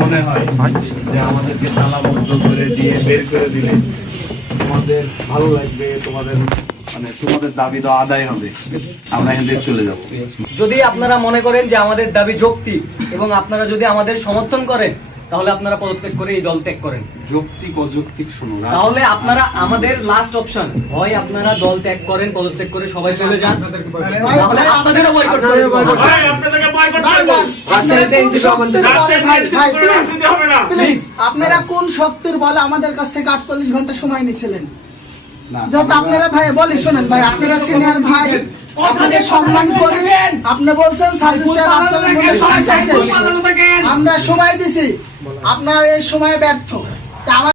মনে হয় যে আমাদেরকে তালাবদ্ধ করে দিয়ে বের করে দিলে তোমাদের ভালো লাগবে, তোমাদের মানে তোমাদের দাবি তো আদায় হবে, আমরা এখান থেকে চলে যাব। যদি আপনারা মনে করেন যে আমাদের দাবি যৌক্তিক এবং আপনারা যদি আমাদের সমর্থন করেন তাহলে আপনারা পদত্যাগ করে এই দল ত্যাগ করেন। যৌক্তিক অযৌক্তিক শুনুন, তাহলে আপনারা আমাদের লাস্ট অপশন হয় আপনারা দল ত্যাগ করেন, পদত্যাগ করে সবাই চলে যান, তাহলে আপনাদেরও বয়কট করতে হবে। ভাই আপনাদেরকে বয়কট করব। প্লিজ আপনারা কোন শক্তির বলে আমাদের কাছ থেকে 48 ঘন্টা সময় নিয়েছিলেন? যত আপনারা ভাই বলি শোনেন ভাই, আপনারা সিনিয়র ভাই, আপনাদের সম্মান করে আপনি বলছেন সার্জিস সাহেব আপনাদের মধ্যে সময় চাইছেন, আমরা সময় দিছি, আপনারা এই সময় ব্যর্থ।